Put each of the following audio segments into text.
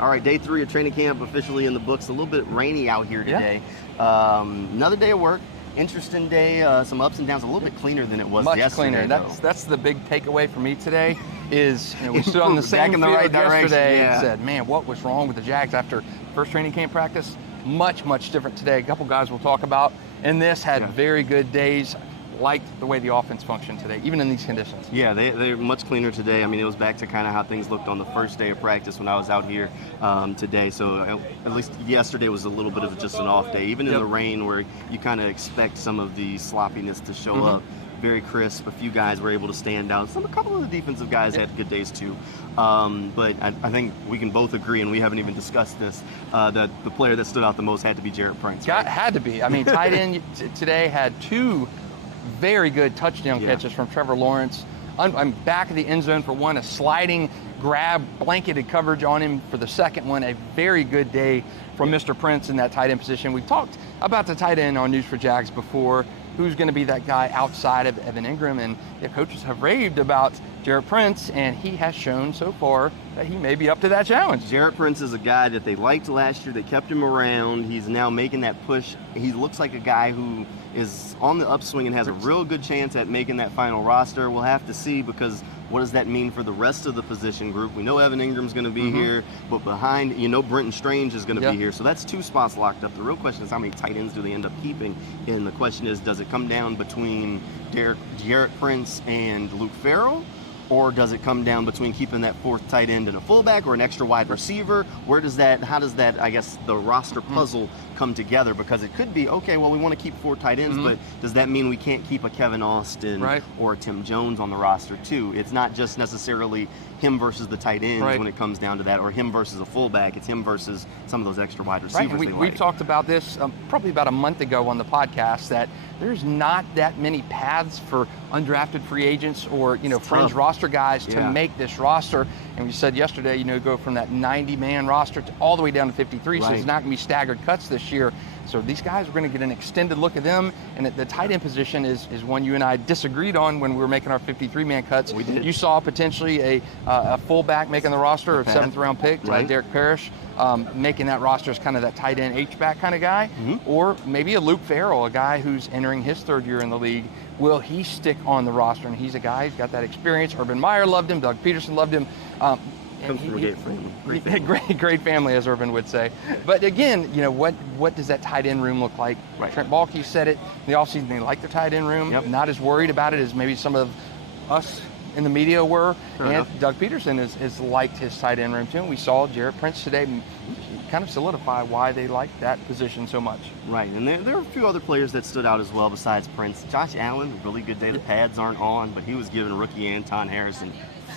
All right, day 3 of training camp officially in the books. A little bit rainy out here today. Another day of work. Interesting day, some ups and downs, a little bit cleaner than it was Much yesterday. cleaner. That's the big takeaway for me today is we stood on the same in the field right yesterday direction, and said, man, what was wrong with the Jags after first training camp practice? Much, much different today. A couple guys we'll talk about in this had very good days. Liked the way the offense functioned today, even in these conditions. Yeah, they're much cleaner today. I mean, it was back to kind of how things looked on the first day of practice when I was out here today. So at least yesterday was a little bit of just an off day, even in the rain where you kind of expect some of the sloppiness to show up. Very crisp. A few guys were able to stand out. A couple of the defensive guys had good days too. But I think we can both agree, and we haven't even discussed this, that the player that stood out the most had to be Jarrett Prince. Had to be. I mean, tight end today had 2 very good touchdown catches from Trevor Lawrence. I'm back of the end zone for one, a sliding grab, blanketed coverage on him for the second one. A very good day from Mr. Prince in that tight end position. We've talked about the tight end on News4JAGs before. Who's going to be that guy outside of Evan Ingram? And the coaches have raved about Jarrett Prince, and he has shown so far that he may be up to that challenge. Jarrett Prince is a guy that they liked last year. They kept him around. He's now making that push. He looks like a guy who is on the upswing and has a real good chance at making that final roster. We'll have to see, because what does that mean for the rest of the position group? We know Evan Ingram's going to be here, but behind, Brenton Strange is going to be here. So that's 2 spots locked up. The real question is how many tight ends do they end up keeping? And the question is, does it come down between Jarrett Prince and Luke Farrell? Or does it come down between keeping that 4th tight end and a fullback or an extra wide receiver? How does that, I guess, the roster puzzle come together? Because it could be, okay, well, we want to keep 4 tight ends, but does that mean we can't keep a Kevin Austin or a Tim Jones on the roster too? It's not just necessarily him versus the tight ends when it comes down to that, or him versus a fullback. It's him versus some of those extra wide receivers. We talked about this probably about a month ago on the podcast, that there's not that many paths for undrafted free agents or fringe roster guys to make this roster. And we said yesterday, go from that 90-man roster all the way down to 53. So it's not going to be staggered cuts this year. So these guys, we're going to get an extended look at them. And the tight end position is one you and I disagreed on when we were making our 53-man cuts. We did. You saw potentially a fullback making the roster, a 7th-round pick, Derek Parrish, making that roster as kind of that tight end H-back kind of guy. Or maybe a Luke Farrell, a guy who's entering his 3rd year in the league. Will he stick on the roster? And he's a guy who's got that experience. Urban Meyer loved him. Doug Peterson loved him. Comes from a great family. Great family, as Urban would say. But again, what does that tight end room look like? Trent Baalke said it in the offseason. They like the tight end room. Not as worried about it as maybe some of us in the media were. Doug Peterson has liked his tight end room too. And we saw Jarrett Prince today kind of solidify why they like that position so much. Right, and there are a few other players that stood out as well besides Prince. Josh Allen, really good day. The pads aren't on, but he was giving rookie Anton Harrison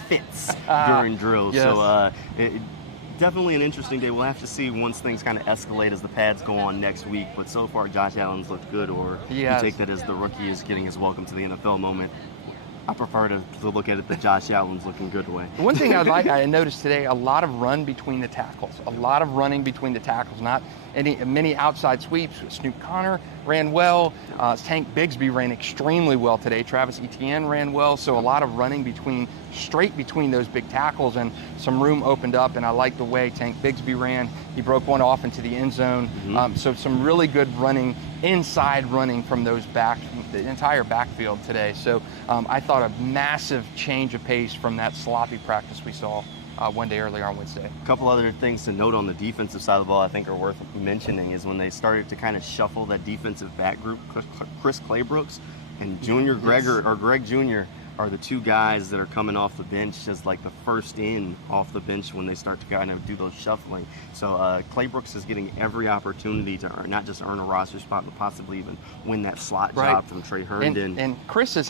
fits during drills. So definitely an interesting day. We'll have to see once things kind of escalate as the pads go on next week. But so far, Josh Allen's looked good, or you take that as the rookie is getting his welcome to the NFL moment. I prefer to look at it that Josh Allen's looking good way. One thing I noticed today, a lot of run between the tackles. A lot of running between the tackles, not many outside sweeps. Snoop Connor ran well. Tank Bigsby ran extremely well today. Travis Etienne ran well. So a lot of running straight between those big tackles, and some room opened up, and I like the way Tank Bigsby ran. He broke one off into the end zone. So some really good inside running from those the entire backfield today. So I thought a massive change of pace from that sloppy practice we saw one day earlier on Wednesday. A couple other things to note on the defensive side of the ball I think are worth mentioning is when they started to kind of shuffle that defensive back group, Chris Claybrooks and Greg Jr. are the 2 guys that are coming off the bench as like the first in off the bench when they start to kind of do those shuffling. So Claybrooks is getting every opportunity to not just earn a roster spot, but possibly even win that slot job from Trey Herndon. And Chris has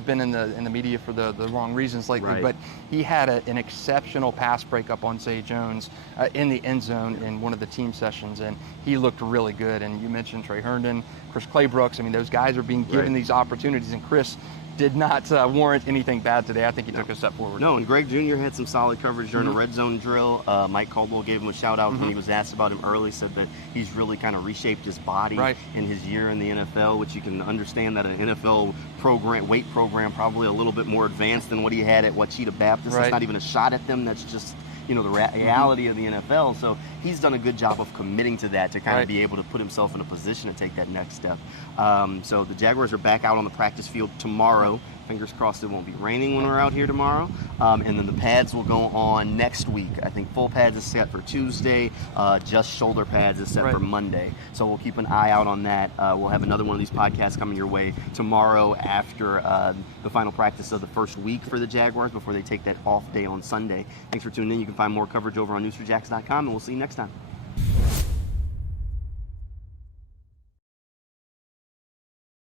been in the media for the wrong reasons lately, but he had an exceptional pass breakup on Zay Jones in the end zone in one of the team sessions, and he looked really good. And you mentioned Trey Herndon, Chris Claybrooks. I mean, those guys are being given these opportunities, and Chris did not warrant anything bad today. I think he took a step forward. No, and Greg Jr. had some solid coverage during a red zone drill. Mike Caldwell gave him a shout out when he was asked about him early, said that he's really kind of reshaped his body in his year in the NFL, which you can understand that an NFL weight program probably a little bit more advanced than what he had at Wachita Baptist. It's not even a shot at them. That's just the reality of the NFL. So he's done a good job of committing to that to kind of be able to put himself in a position to take that next step. So the Jaguars are back out on the practice field tomorrow. Fingers crossed it won't be raining when we're out here tomorrow. And then the pads will go on next week. I think full pads is set for Tuesday. Just shoulder pads is set for Monday. So we'll keep an eye out on that. We'll have another one of these podcasts coming your way tomorrow after the final practice of the first week for the Jaguars before they take that off day on Sunday. Thanks for tuning in. You can find more coverage over on News4JAGs.com, and we'll see you next time.